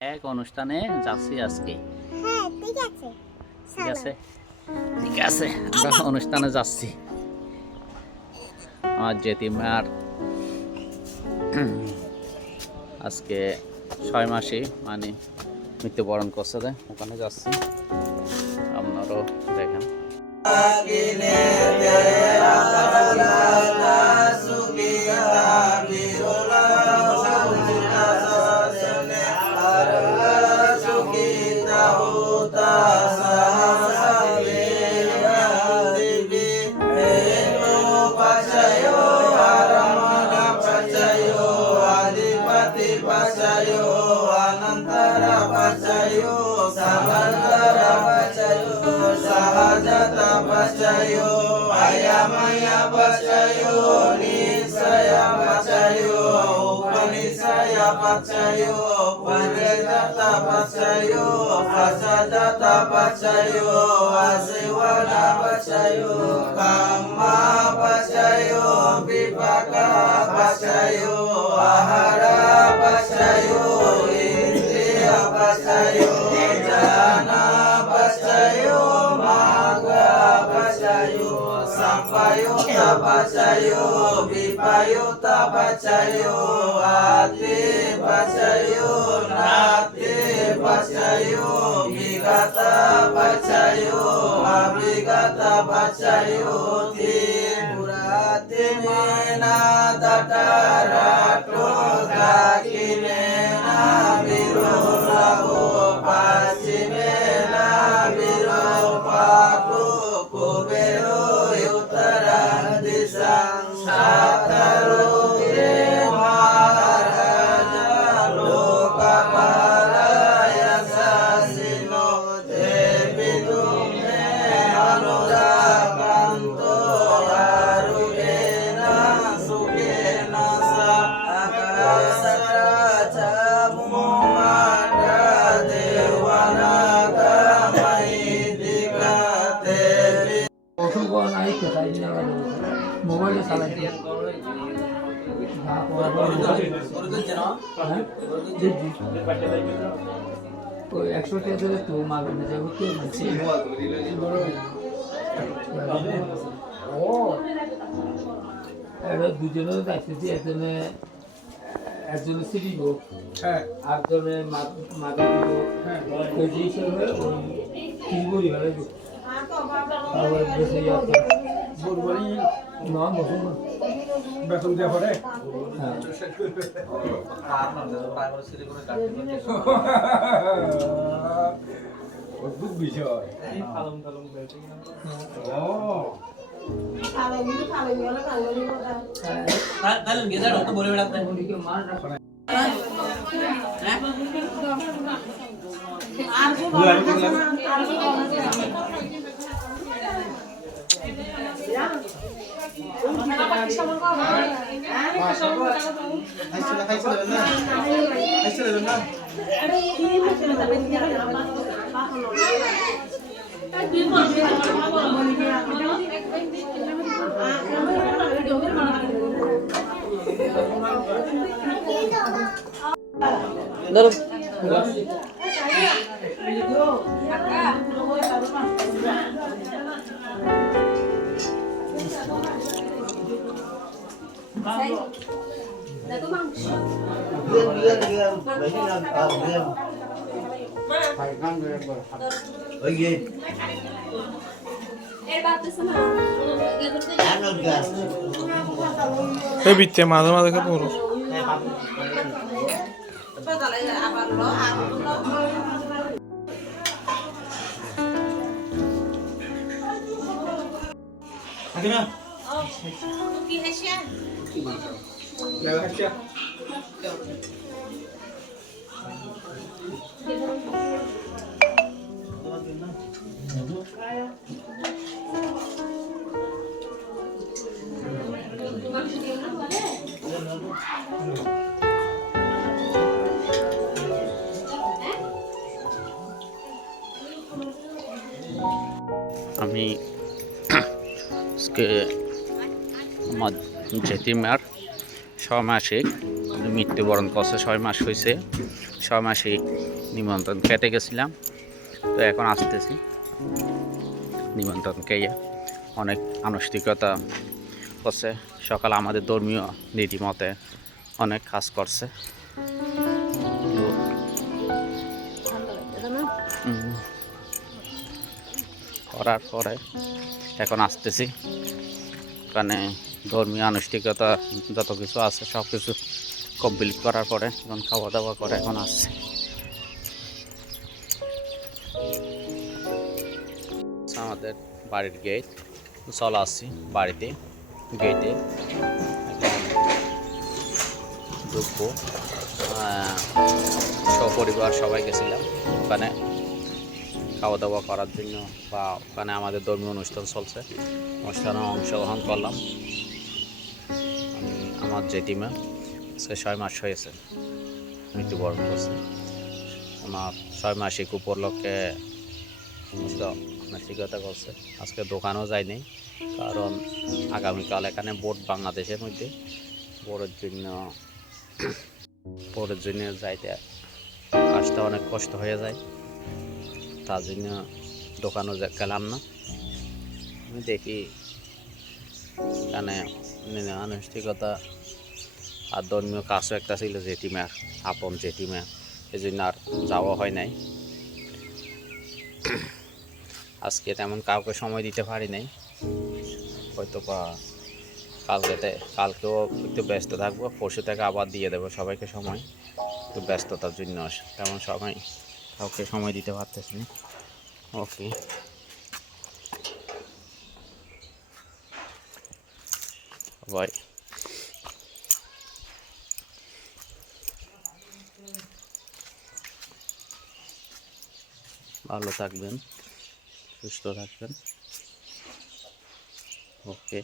এক অনুষ্ঠানে যাচ্ছি আজকে। হ্যাঁ ঠিক আছে ঠিক আছে ঠিক আছে আমরা অনুষ্ঠানে যাচ্ছি। আমার জেঠিমার আজকে 6 মাসে মানে মৃত্যুবরণ করছে, ওখানে যাচ্ছি, আপনারাও দেখেন। Sahajata pacayo, ayamaya pacayo, nisaya pacayo, upanisaya pacayo, panjata pacayo, asajata pacayo, asiwana pacayo, kama pacayo, vipaka pacayo, ahara pacayo, indriya pacayo, jana pacayo, Sampayuta pacayo, vipayuta pacayo, ati pacayo, nati pacayo, vigata pacayo, abhigata pacayo, timurati mena tatarato dakinena virolaho pasimena viropaku kubero utara disang sataro maharaja lokaparaya sasino devidume anuraganto arugena sukena sa akasara mumada dewana kamaidika devi মোবাইলে চালাইতে ওই 100 টাকা ধরে তো মাগো না যাবো কে মানছি ও এরা দুজনে যাইতেছি, একজনে সিটি হোক, হ্যাঁ, একজনে মাগো দিব, হ্যাঁ, ওই যে হিসেবে ওই কিবরি ভালো আবার বেশি যাচ্ছে বলবি না বসুন না বেতন দেওয়া পরে অদ্ভুত বিষয়। বিতে মাঝে মাঝে খেতে পারো আমি আজকে আমার জেঠিমার 6 মাসে মৃত্যুবরণ করছে, 6 মাস হয়েছে। ছয় মাসে নিমন্ত্রণ খেতে গেছিলাম, তো এখন আসতেছি নিমন্ত্রণ খেয়ে। অনেক আনুষ্ঠানিকতা করছে, সকালে আমাদের ধর্মীয় রীতিমতে অনেক কাজ করছে। করার পরে এখন আসতেছি, ওখানে ধর্মীয় আনুষ্ঠানিকতা যত কিছু আছে সব কিছু কমপ্লিট করার পরে এখন খাওয়া দাওয়া করে এখন আসছে। আমাদের বাড়ির গেট, চলে আসছি বাড়িতে, গেটে ঢুকবো। সপরিবার সবাই গেছিলাম ওখানে খাওয়া দাওয়া করার জন্য, বা ওখানে আমাদের ধর্মীয় অনুষ্ঠান চলছে, অনুষ্ঠানে অংশগ্রহণ করলাম। আমার জেঠিমা আজকে 6 মাস হয়েছে মৃত্যুবরণ করছে। আমার 6 মাসিক উপলক্ষে মানসিকতা করছে। আজকে দোকানও যায়নি, কারণ আগামীকাল এখানে ভোট বাংলাদেশের মধ্যে, ভোটের জন্য যাইতে আসতে অনেক কষ্ট হয়ে যায়, তার জন্য দোকানও গেলাম না। আমি দেখি এখানে আনুষ্ঠানিকতা আর ধর্মীয় কাজও একটা ছিল জেঠিমার, আপন জেঠিমা, এই জন্য আর যাওয়া হয় নাই। আজকে তেমন কাউকে সময় দিতে পারি নাই, হয়তো বা কালকেও একটু ব্যস্ত থাকবো, পরশু থেকে আবার দিয়ে দেবো সবাইকে সময়। একটু ব্যস্ততার জন্য তেমন কাউকে সময় দিতে পারতেছি না। ওকে, বাই। ভালো থাকবেন, সুস্থ থাকবেন। ওকে।